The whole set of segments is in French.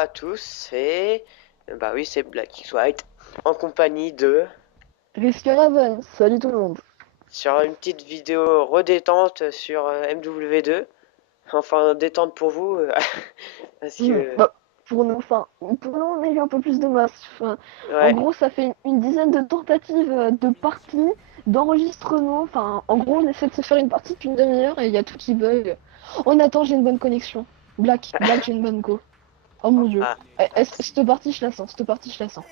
à tous et bah oui c'est Black X White en compagnie de Risque Raven, salut tout le monde. sur une petite vidéo redétente sur MW2. Enfin détente pour vous parce que Bah, pour nous, pour nous, on a eu un peu plus de masse. En ouais gros, ça fait une dizaine de tentatives de parties, d'enregistrement. En gros, on essaie de se faire une partie depuis une demi-heure et il y a tout qui bug. On attend, j'ai une bonne connexion. Black, j'ai une bonne go. Oh mon dieu. ah, Cette partie, je la sens. Cette partie, je la sens.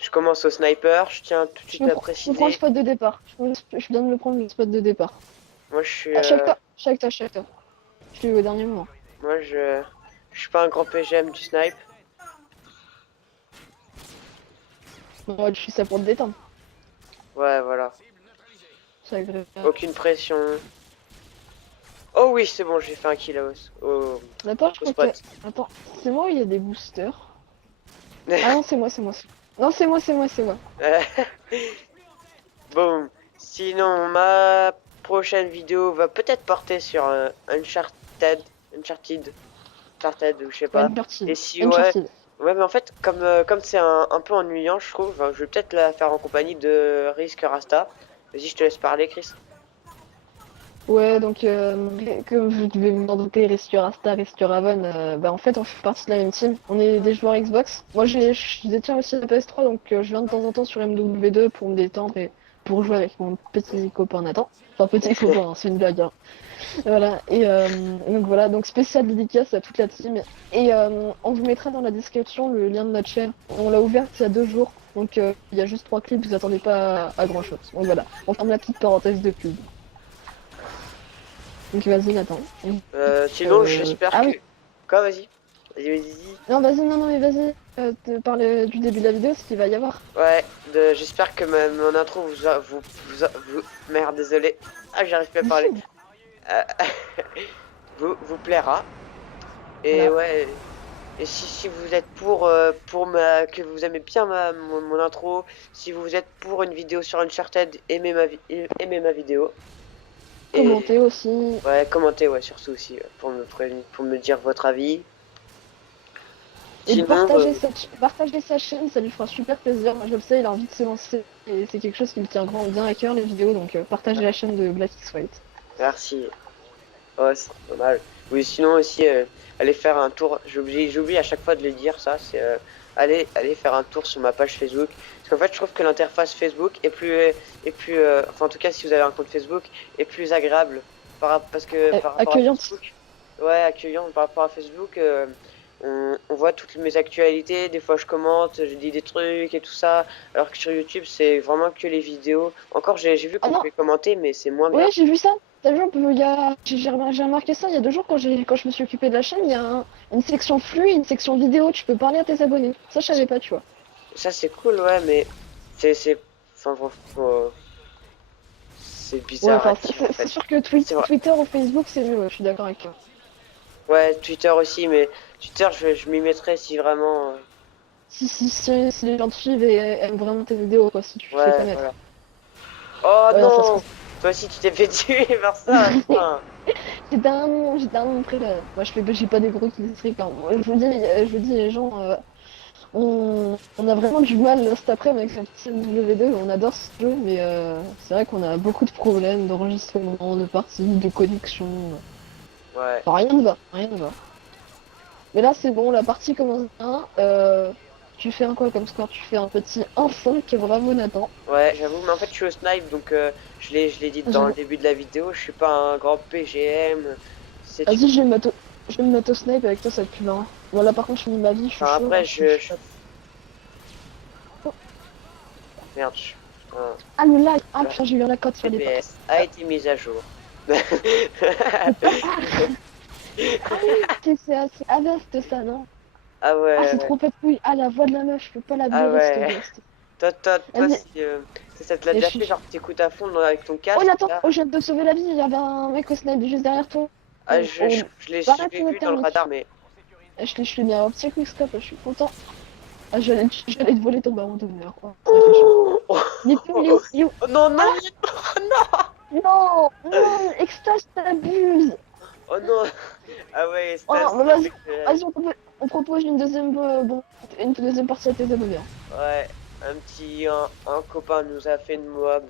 je commence au sniper. Je tiens tout de suite à Je me prends le préciser, spot de départ. Je viens de me prendre le spot de départ. moi je suis À chaque toi, chaque toi, chaque toi. Je l'ai eu au dernier moment. moi je suis pas un grand PGM du snipe. Ouais, je suis ça pour te détendre. Ouais voilà, C'est agréable. aucune pression. Oh oui c'est bon, j'ai fait un kill Attends, je au crois que... spot. Attends, c'est moi ou il y a des boosters? Ah non, c'est moi, c'est moi. Non, c'est moi, c'est moi, c'est moi. Bon, sinon ma prochaine vidéo va peut-être porter sur Uncharted, Uncharted ou je sais Ouais, pas. Et Uncharted. si ouais, Uncharted. ouais mais en fait comme c'est un peu ennuyant je trouve, je vais peut-être la faire en compagnie de Risk Rasta. Vas-y je te laisse parler Chris. Ouais, donc, comme je devais m'en douter, Rescue Raven, bah en fait, on fait partie de la même team. On est des joueurs Xbox. Moi, je détiens aussi la PS3, donc je viens de temps en temps sur MW2 pour me détendre et pour jouer avec mon petit copain Nathan. Enfin, petit copain, hein, c'est une blague, hein. Voilà, donc voilà, donc spécial dédicace à toute la team. Et on vous mettra dans la description le lien de notre chaîne. On l'a ouverte il y a 2 jours, donc il y a juste 3 clips, vous attendez pas à grand chose. Donc voilà, on ferme la petite parenthèse de pub. Donc vas-y Nathan. Sinon j'espère Ah que... oui, Quoi vas-y? Vas-y. non vas-y, non, non mais vas-y, te parle du début de la vidéo, ce qu'il va y avoir. Ouais, j'espère que mon intro vous... Merde désolé. Ah j'arrive plus à parler. Euh, vous plaira. Et Voilà. ouais, et si vous êtes pour que vous aimez bien mon intro, si vous êtes pour une vidéo sur Uncharted, aimez ma vidéo. Et Commenter aussi. ouais, commentez, ouais, surtout aussi, pour me prévenir, pour me dire votre avis. Et Sinon, partager sa chaîne, ça lui fera super plaisir. Moi je le sais, il a envie de se lancer. Et c'est quelque chose qui me tient grand bien à cœur les vidéos, donc partagez la chaîne de Black X White. merci. Oh, c'est pas mal. Oui, sinon aussi, allez faire un tour. J'oublie à chaque fois de le dire, ça. C'est allez faire un tour sur ma page Facebook. Parce qu'en fait, je trouve que l'interface Facebook enfin en tout cas, si vous avez un compte Facebook, est plus agréable parce que par rapport à Accueillante. Facebook, ouais, accueillant par rapport à Facebook. On voit toutes mes actualités, des fois je commente, je dis des trucs et tout ça, alors que sur YouTube c'est vraiment que les vidéos. Encore j'ai vu Ah qu'on non, pouvait commenter, mais c'est moins bien. ouais, j'ai vu ça. T'as vu, j'ai remarqué ça il y a 2 jours quand je me suis occupée de la chaîne. Il y a une section flux, une section vidéo. Tu peux parler à tes abonnés. Ça, je savais pas, tu vois. Ça c'est cool, ouais, mais enfin, c'est Ouais, bizarre à dire en c'est fait. sûr que C'est vrai. Twitter ou Facebook, c'est mieux. Ouais, je suis d'accord avec toi. Ouais, Twitter aussi, mais Twitter je m'y mettrais si vraiment. Si les gens te suivent et aiment vraiment tes vidéos, quoi, si tu te fais Ouais, connaître. voilà. Oh Ouais, non, ça se non! comprend. Toi aussi tu t'es fait tuer par ça, putain. J'étais un nom près là. Moi, j'ai pas des gros qui se quand. Je vous dis, les gens, on a vraiment du mal cet après-midi avec ce petit W2. On adore ce jeu, mais c'est vrai qu'on a beaucoup de problèmes d'enregistrement, de partie, de connexion. Ouais. Enfin, rien ne va, rien ne va. Mais là, c'est bon, la partie commence bien. Tu fais un quoi comme score? Tu fais un petit 1-5, bravo Nathan. Ouais, j'avoue, mais en fait, je suis au snipe, donc je l'ai dit dans le J'avoue. début de la vidéo, je suis pas un grand PGM. C'est tu. Vas-y, je vais me mettre au snipe avec toi, ça va être plus marrant. Bon, là, par contre, je finis ma vie, je suis Enfin, chaud, là. après, merde, putain, Ah, le lag! Ah, le putain, j'ai eu un lag quand il fallait pas. FPS a été mis à jour. Ah oui, c'est Avast, ça, non? Ah Ah, ouais, c'est ouais. trop pas de couilles. Ah, la voix de la meuf, je peux pas la Ah blairer, cette ouais. ghost. Toi, Vas-y, si ça te l'a et je déjà fait, suis... genre t'écoutes à fond avec ton Oh, casque, Nathan! là. Oh, je viens de te sauver la vie, il y avait un mec au snipe juste derrière toi. Ah, je Arrête l'ai le vu dans le thermique. radar, mais. Je l'ai mis à un petit quickscope, je suis content. Ah, j'allais te voler ton baron d'honneur. Oh, ça fait chiant. Oh, Il est où? Il est où? oh, non, non, Ah, non! Non! Extase, t'abuses! oh non. Ah ouais, Oh Stas, non, mais vas-y, on peut... on propose une deuxième, une deuxième partie à tes abonnés. Ouais, un copain nous a fait une moab.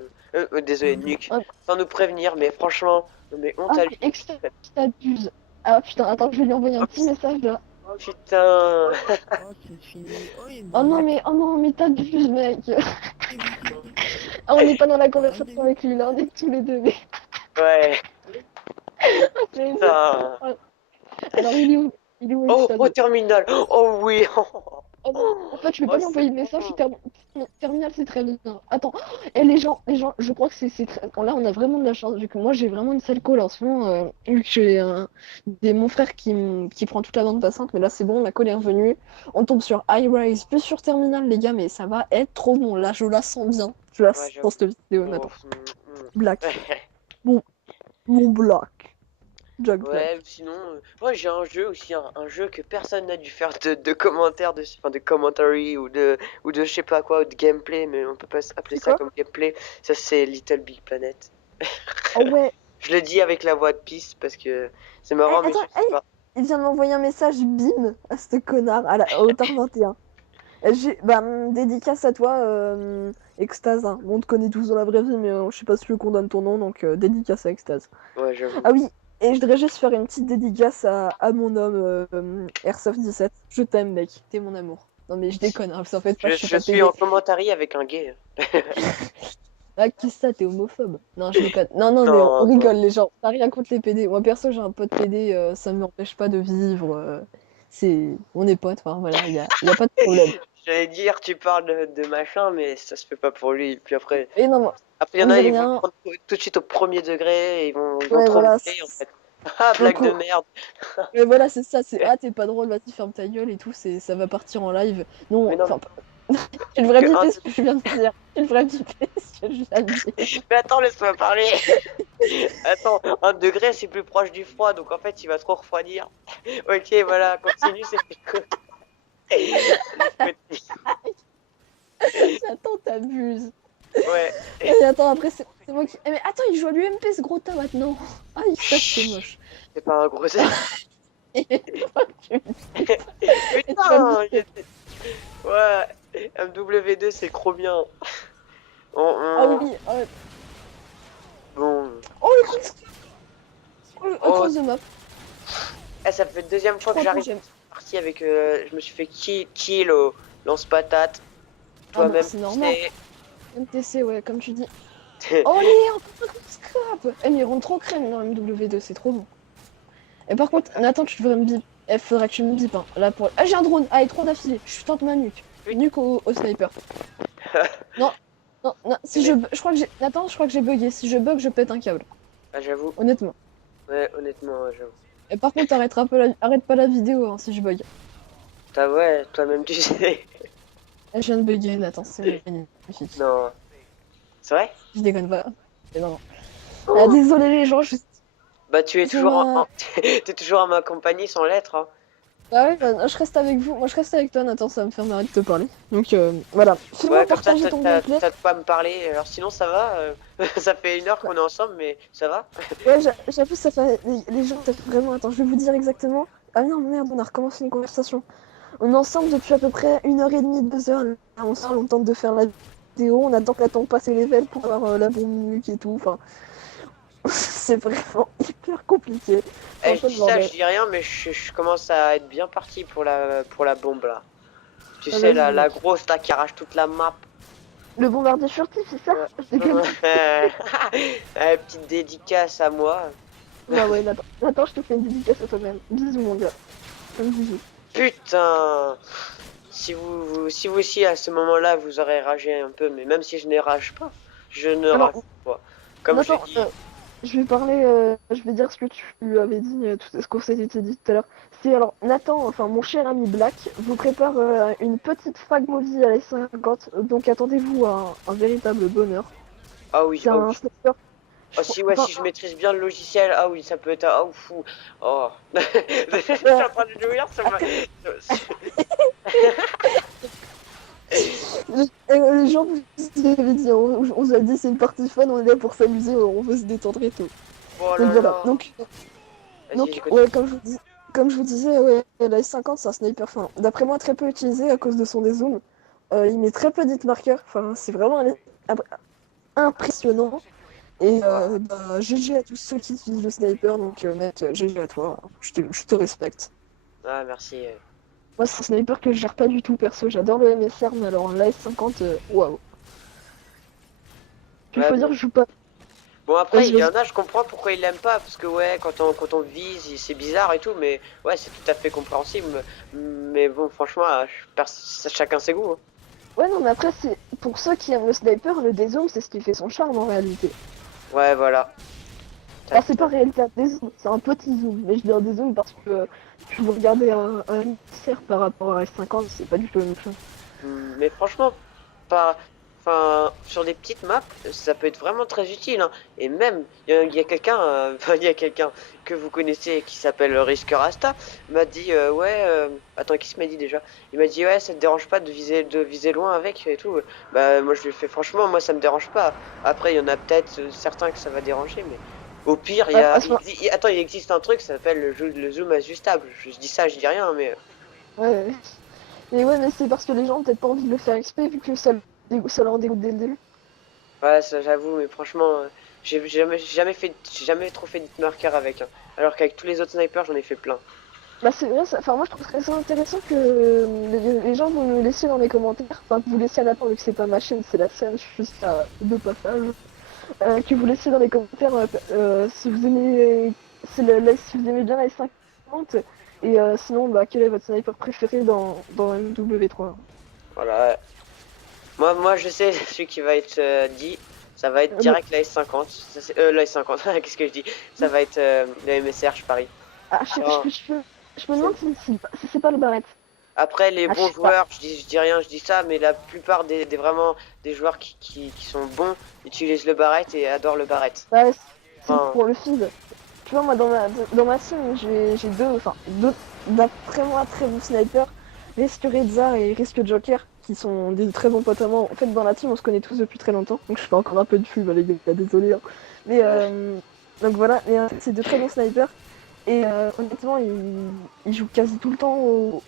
Désolé, nuque. Ah, Sans nous prévenir, mais franchement, mais honte à lui. extra, t'abuses. Ah putain, attends, je vais lui envoyer un petit message là. Oh putain. Oh, c'est fini. Oh, il Oh non, mais t'abuses, mec. Ah, on n'est pas dans la conversation avec lui là, on est tous les deux. Mais... Ouais, Mais- putain. Alors, il est où? Il est où, Oh, Extad? au terminal. Oh oui. Oh non, en fait, je vais Oh, pas lui envoyer de c'est message, bon. terminal, c'est très bien. Attends, et les gens, je crois que c'est très... Là, on a vraiment de la chance, vu que moi, j'ai vraiment une sale call en ce moment, vu que j'ai mon frère qui prend toute la bande passante, mais là, c'est bon, la call est revenue. On tombe sur High Rise, plus sur Terminal, les gars, mais ça va être trop bon. Là, je la sens bien. Je la Ouais, sens j'avoue. dans cette vidéo, Oh, Nathan. mm. Black. Mon Black. Jack Black. Ouais, sinon, moi j'ai un jeu aussi, un jeu que personne n'a dû faire de commentaires dessus, enfin de commentary ou de je sais pas quoi, ou de gameplay, mais on peut pas appeler C'est ça quoi? comme gameplay. Ça c'est Little Big Planet. Oh ouais. Je le dis avec la voix de Peace parce que c'est marrant, mais Attends, je sais pas. il vient de m'envoyer un message bim à ce connard au tard 21. Dédicace à toi, Extase. Hein. Bon, on te connaît tous dans la vraie vie, mais je sais pas si tu veux qu'on donne ton nom, donc dédicace à Extase. Ouais, j'avoue. Ah oui, et je voudrais juste faire une petite dédicace à mon homme, Airsoft17. Je t'aime, mec, t'es mon amour. Non, mais je déconne, hein, vous en faites pas, je suis Je pas suis pédé. en commentary avec un gay. Ah, qu'est-ce que ça, t'es homophobe? Non, je déconne. Non, non, mais on Non, non. rigole, les gens. T'as rien contre les PD. Moi, perso, j'ai un pote PD, ça m'empêche pas de vivre. On est potes, enfin, voilà, y a pas de problème. J'allais dire, tu parles de machin, mais ça se fait pas pour lui. Puis après, Et non, moi, il y on en a, dit ils vont le rien. prendre tout de suite au premier degré et ils vont Ouais, trop voilà. monter en fait. Ah, Pour le blague de coup, merde. ouais, voilà, c'est ça. C'est ah, t'es pas drôle, vas-y, ferme ta gueule et tout. Ça va partir en live. Non, Mais non, enfin, tu devrais que un biper ce que je viens de dire. Tu devrais biper ce que je viens de dire. Mais attends, laisse-moi parler. Attends, un degré c'est plus proche du froid, donc en fait il va trop refroidir. Ok, voilà, continue, c'était cool. Attends, t'abuses. Ouais, Et attends, après, c'est moi qui. Eh, mais attends, il joue à l'UMP ce gros tas maintenant. Ah, ça, c'est moche. c'est pas un gros. Tu- Putain, ouais, MW2 c'est trop bien. Ah oui, Bon, oh le coup de... Oh, across the map. ça fait deuxième fois que Trois j'arrive deuxième. partie avec. Je me suis fait kill au lance-patate. Ah bah, Toi-même, c'est normal. sais. MTC, ouais, comme tu dis. Oh, les encore un coup de scrap. Eh, mais ils rendent trop crème dans MW2, c'est trop bon. Et par contre, Nathan, tu devrais me bip. Eh, faudrait que tu me bip, hein. Là, pour... Ah, j'ai un drone. Allez, 3 d'affilée. Je tente ma nuque. Oui. Nuque au sniper. Non, non, si je crois que j'ai... Nathan, je crois que j'ai bugué. Si je bug, je pète un câble. Ah, j'avoue. Honnêtement. Ouais, honnêtement, ouais, j'avoue. Et par contre, arrête pas la vidéo hein, si je bug. Ouais, toi-même tu sais. Je viens de bugger, Nathan, c'est magnifique. Non. C'est vrai? Je déconne pas. Mais non, non. Ah, désolé les gens, je... Bah, tu es C'est toujours ma- t'es toujours à ma compagnie sans lettres, hein. Ah ouais, bah, je reste avec vous. Moi, je reste avec toi, Nathan, ça va me faire marrer de te parler. Donc, voilà. Fais-moi Ouais, comme ça, partager ton gameplay. t'as de quoi me parler. Alors, sinon, ça va? Ça fait 1 heure qu'on est ensemble, mais ça va? Ouais, j'avoue, ça fait... Les gens, ça fait vraiment... Attends, je vais vous dire exactement... Ah non, merde, on a recommencé une conversation. On est ensemble depuis à peu près 1h30, 2 heures. Là, on sort, on tente de faire la vidéo. On attend que la tombe passe les levels pour avoir la bombe nuque et tout. Enfin, c'est vraiment hyper compliqué. C'est un Eh, je peu le dis ça, bordel. je dis rien, mais je commence à être bien parti pour la bombe, là. Tu Ah, sais, vas-y, la grosse, là, qui arrache toute la map. Le bombardier furtif, c'est ça? Ouais. C'est comme... Petite dédicace à moi. Bah ouais, Nathan, je te fais une dédicace à toi-même. Bisous, mon gars. Comme bisous. Putain! Si vous aussi à ce moment-là vous aurez ragé un peu, mais même si je n'ai rage pas, je ne Alors, rage pas. Comme j'ai Nathan, dit, je vais parler, je vais dire ce que tu avais dit, tout ce qu'on s'était dit tout à l'heure. C'est alors, Nathan, enfin mon cher ami Black, vous prépare une petite frag movie à la 50, donc attendez-vous à un véritable bonheur. ah oui, C'est oh, un oui. sniper. Oh, si ouais, Enfin, si je maîtrise bien le logiciel, ah oui, ça peut être oh fou. Oh. Je suis en train de jouir sur ma. les gens vous avez dit, on vous a dit c'est une partie fun, on est là pour s'amuser, on veut se détendre et tout. Oh Donc là voilà, là. donc Vas-y, ouais, comme je vous disais, ouais, la S50 c'est un sniper, enfin, d'après moi très peu utilisé à cause de son dézoom. Il met très peu d'hit marqueurs, enfin, c'est vraiment impressionnant. Et bah, GG à tous ceux qui utilisent le sniper, donc mec, GG à toi, je te respecte. Ah, merci. Moi, c'est un sniper que je gère pas du tout perso, j'adore le MSR, mais alors la S50, waouh. Puis il Ouais, faut dire bon. que je joue pas. Bon, après, Vas-y, il y vas-y. en a, je comprends pourquoi ils l'aiment pas, parce que ouais, quand on vise, c'est bizarre et tout, mais ouais, c'est tout à fait compréhensible. Mais bon, franchement, chacun ses goûts, hein. Ouais, non, mais après, c'est pour ceux qui aiment le sniper, le dézoom, c'est ce qui fait son charme en réalité. Ouais, voilà. Alors, c'est pas réalité un dézoom, c'est un petit zoom, mais je dis un dézoom parce que tu veux regarder un MSR par rapport à S50, c'est pas du tout la même chose. Mais franchement, pas, enfin, sur des petites maps, ça peut être vraiment très utile, hein. Et même, il y a quelqu'un, enfin, il y a quelqu'un que vous connaissez qui s'appelle Risker Rasta, m'a dit, ouais, attends, qui se m'a dit déjà? Il m'a dit, ouais, ça te dérange pas de viser loin avec et tout. Bah, moi, je lui ai fait, franchement, moi, ça me dérange pas. Après, il y en a peut-être certains que ça va déranger, mais au pire, Ouais, à ce moment- attends, il existe un truc, ça s'appelle le zoom ajustable. Je dis ça, je dis rien, mais ouais, mais ouais, mais c'est parce que les gens ont peut-être pas envie de le faire exprès vu que ça leur dégoûte dès le début. ouais, ça j'avoue, mais franchement, j'ai jamais trop fait d'hitmarker avec, hein. Alors qu'avec tous les autres snipers, j'en ai fait plein. Bah c'est vrai, enfin moi je trouve très intéressant que les gens vont me laisser dans les commentaires, enfin que vous laissiez à la fin vu que c'est pas ma chaîne, c'est la scène, juste à deux passages, que vous laissiez dans les commentaires si vous aimez si vous aimez bien la S50 et sinon bah quel est votre sniper préféré dans MW3. Voilà. Moi, je sais celui qui va être dit. Ça va être Bon, direct la S50. La S50, qu'est-ce que je dis? Ça va être la MSR, je parie. ah, Non, je me c'est- demande si c'est pas le barrette. Après, les Ah je bons sais pas. joueurs, je dis rien, je dis ça, mais la plupart vraiment des joueurs qui sont bons utilisent le barrette et adorent le barrette. Ouais, c'est Enfin, pour le feed. Tu vois, moi, dans ma team, j'ai deux, d'après moi, très bons snipers. Risk Reza et Risk Joker, qui sont des très bons potes à moi. En fait, dans la team, on se connaît tous depuis très longtemps. Donc, je fais encore un peu de pub, les gars, désolé, hein. Mais, donc voilà, mais, c'est de très bons snipers. Et honnêtement, ils jouent quasi tout le temps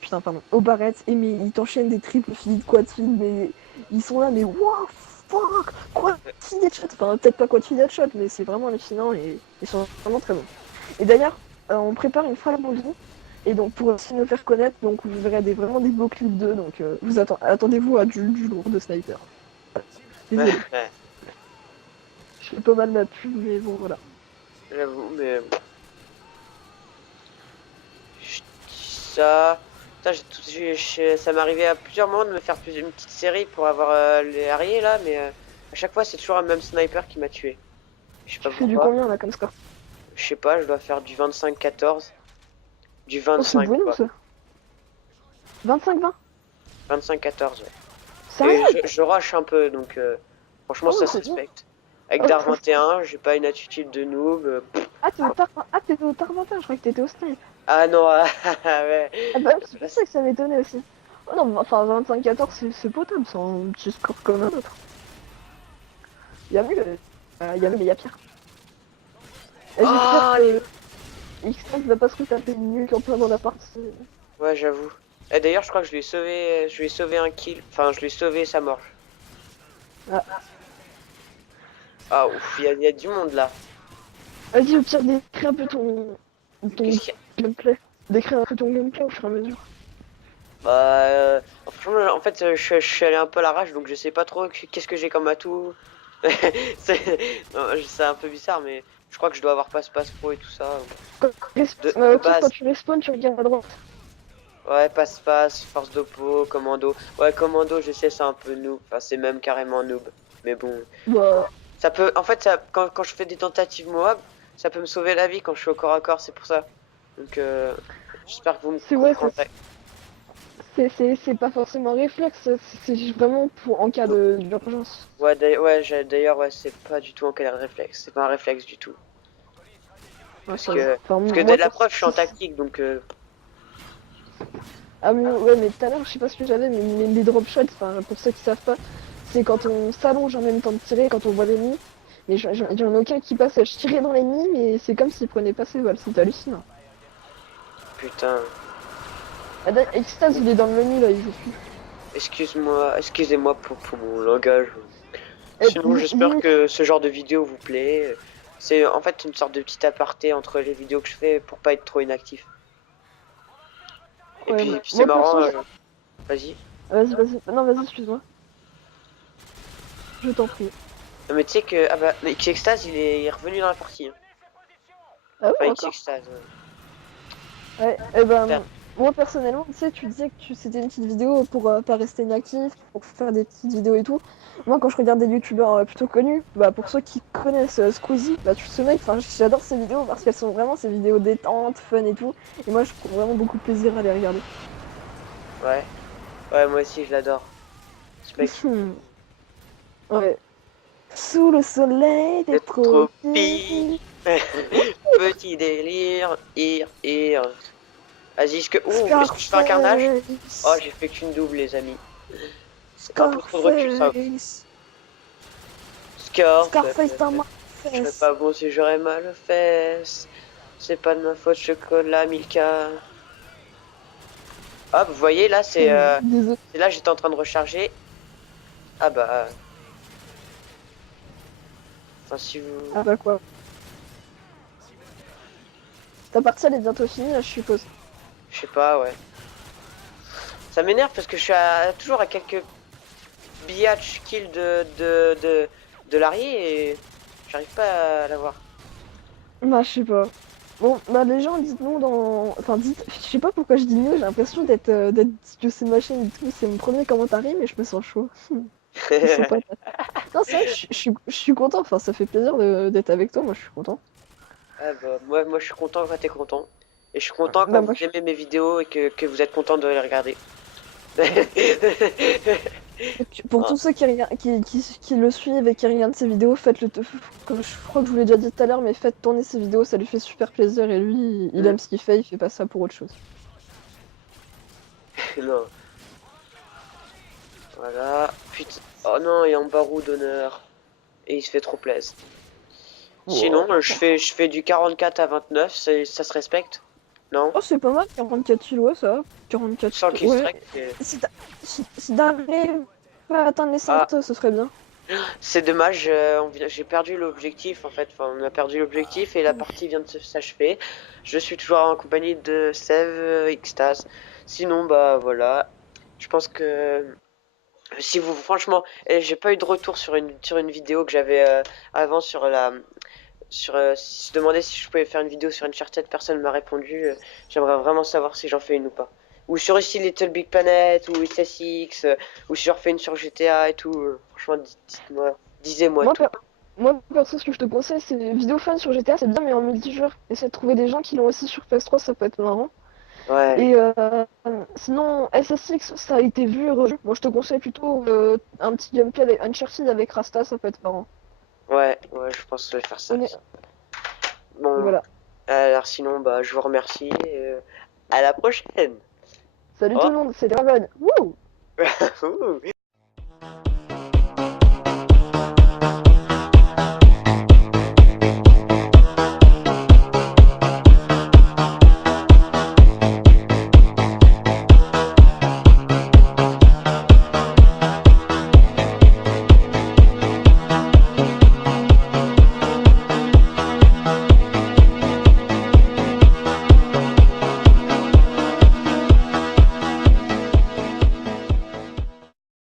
putain, pardon, au barrette. Et mais ils t'enchaînent des triples feeds, quad feeds, mais ils sont là, mais wow, fuck, quoi, headshot. Enfin, peut-être pas quoi headshot, mais c'est vraiment hallucinant et ils sont vraiment très bons. Et d'ailleurs, on prépare une fois la movie. Et donc, pour aussi nous faire connaître, donc vous verrez vraiment des beaux clips d'eux. Donc, attendez-vous à du lourd de sniper. Désolé, ouais, je fais pas mal ma pub, mais bon, voilà. j'avoue, mais je dis ça. Putain, ça m'est arrivé à plusieurs moments de me faire une petite série pour avoir les arriers là, mais à chaque fois c'est toujours un même sniper qui m'a tué. Je sais Tu pas fais du pourquoi. combien là comme score? Je sais pas, je dois faire du 25-14. Du Oh, c'est 25 bueno quoi. ça. 25-20? 25-14, ouais. Sérieux? Et je rush un peu, donc franchement ça Oh, se c'est bien. respecte. Avec Oh, Dar 21, j'ai pas une attitude de noob. t'étais au tar 21, je croyais que t'étais au snipe. Ah non, ah ouais. Ah bah, c'est pour ça que ça m'étonnait aussi. Oh non, enfin 25-14, c'est potable, c'est un petit score comme un autre. Y'a mieux, y'a mieux, mais y'a pire. Et j'espère Oh, que X5 va pas se taper mieux qu'en plein dans la partie. ouais, j'avoue. Et d'ailleurs, je crois que je lui ai sauvé un kill. Enfin, je lui ai sauvé sa mort. Ah, Ah ouf, il y a du monde là. vas-y, au pire, décris un peu ton Qu'est-ce qu'il y a? gameplay. Décris un peu ton gameplay au fur et à mesure. Bah, franchement, en fait, je suis allé un peu à l'arrache, donc je sais pas trop qu'est-ce que j'ai comme atout. C'est non, c'est un peu bizarre, mais je crois que je dois avoir passe-passe pro et tout ça. De Au pire, quand base, tu respawn, tu regardes à droite. ouais, passe-passe, force d'oppo, commando. Ouais, commando, je sais, c'est un peu noob. Enfin, c'est même carrément noob. Mais bon, Bah, ça peut. En fait, quand je fais des tentatives Moab, ça peut me sauver la vie quand je suis au corps à corps, c'est pour ça. Donc, j'espère que vous me c'est ouais, comprendrez. c'est pas forcément un réflexe, c'est juste vraiment pour en cas d'urgence. Ouais, d'ailleurs, ouais, c'est pas du tout en cas de réflexe. C'est pas un réflexe du tout. Ouais, ça va. Enfin, Parce que de moi, la preuve, je suis en tactique, donc ah, mais ouais, mais tout à l'heure, je sais pas ce que j'avais, mais les drop shots, enfin, pour ceux qui savent pas, c'est quand on s'allonge en même temps de tirer, quand on voit l'ennemi, Mais j'en ai aucun qui passe. Je tirais dans l'ennemi, mais c'est comme s'il prenait pas ses balles. C'est hallucinant. Putain. Ah, Extase, il est dans le menu là, il joue plus. Excusez-moi pour mon langage. Eh, Sinon, j'espère que ce genre de vidéo vous plaît. C'est en fait une sorte de petit aparté entre les vidéos que je fais pour pas être trop inactif. Et Ouais, puis, bah, c'est moi, marrant. perso, Vas-y. Vas-y. Non, vas-y, excuse-moi. Je t'en prie. Non, mais tu sais que ah bah, X-Extase, il est revenu dans la partie. Hein. Ah Enfin, ouais, encore. X-Extase. Ouais, eh Super. ben, moi personnellement, tu sais, tu disais que c'était une petite vidéo pour pas rester inactif, pour faire des petites vidéos et tout. Moi, quand je regarde des youtubeurs plutôt connus, bah pour ceux qui connaissent Squeezie, bah tu sais, mec, enfin, j'adore ces vidéos parce qu'elles sont vraiment ces vidéos détentes, fun et tout. Et moi, je prends vraiment beaucoup de plaisir à les regarder. Ouais. Ouais, moi aussi, je l'adore. Ce mec. Ouais. Sous le soleil des C'est tropiques. tropique. Petit délire. Vas-y, est-ce que je fais un carnage? Oh, Scarface. j'ai fait qu'une double, les amis. Un peu trop de recul, ça. Scarface. Score. Scarface dans ma Je serais fesse. pas bon si j'aurais mal aux fesses. C'est pas de ma faute, chocolat, Milka. Hop, vous voyez, là, Désolé. c'est là, j'étais en train de recharger. Ah bah. Enfin, si vous. Ah bah quoi. Ta partie elle est bientôt finie là, je suppose. Je sais pas, ouais. Ça m'énerve parce que je suis toujours à quelques biatch kills de l'arrière et j'arrive pas à l'avoir. Bah je sais pas. Bon bah les gens dites-nous dans. Enfin dites. Je sais pas pourquoi je dis nous, j'ai l'impression d'être que c'est ma chaîne et tout. C'est mon premier commentaire mais je me sens chaud. Je me sens pas. Non c'est vrai que je suis content, enfin ça fait plaisir d'être avec toi, moi je suis content. Ah bah, moi je suis content quand t'es content. Et je suis content Bah quand moi vous je aimez mes vidéos et que vous êtes content de les regarder. Pour Ah, tous ceux qui le suivent et qui regardent ses vidéos, faites-le. Comme je crois que je vous l'ai déjà dit tout à l'heure, mais faites tourner ses vidéos, ça lui fait super plaisir et lui, il hmm, aime ce qu'il fait, il fait pas ça pour autre chose. non. Voilà. Putain. Oh non, il y a un barou d'honneur. Et il se fait trop plaisir. Wow. Sinon, je fais du 44 à 29, ça se respecte? Non? Oh, c'est pas mal, 44 kilos, ça. 44 Sans kilos, qu'il ouais. strike. Si t'arrives pas à atteindre les 100, Ah, ce serait bien. c'est dommage, j'ai perdu l'objectif en fait. Enfin, on a perdu l'objectif et la partie vient de s'achever. Je suis toujours en compagnie de Sev, Xtase. Sinon, bah voilà. Je pense que si vous, franchement, j'ai pas eu de retour sur une vidéo que j'avais avant sur la. Si je demandais si je pouvais faire une vidéo sur Uncharted, personne m'a répondu. J'aimerais vraiment savoir si j'en fais une ou pas. Ou sur aussi Little Big Planet, ou SSX, ou si j'en refais une sur GTA et tout. Franchement, dites-moi, disez-moi Moi, tout. moi, perso, ce que je te conseille, c'est les vidéos fun sur GTA, c'est bien, mais en multijoueur. Essaie de trouver des gens qui l'ont aussi sur PS3, ça peut être marrant. Ouais, Et sinon, SSX, ça a été vu et revu. Moi, je te conseille plutôt un petit gameplay avec Uncharted avec Rasta, ça peut être marrant. ouais, je pense que je vais faire ça. Honnêtement, Bon, voilà. alors sinon, bah, je vous remercie. À la prochaine. Salut Au tout le monde, c'est Draven. Wouh! revoir.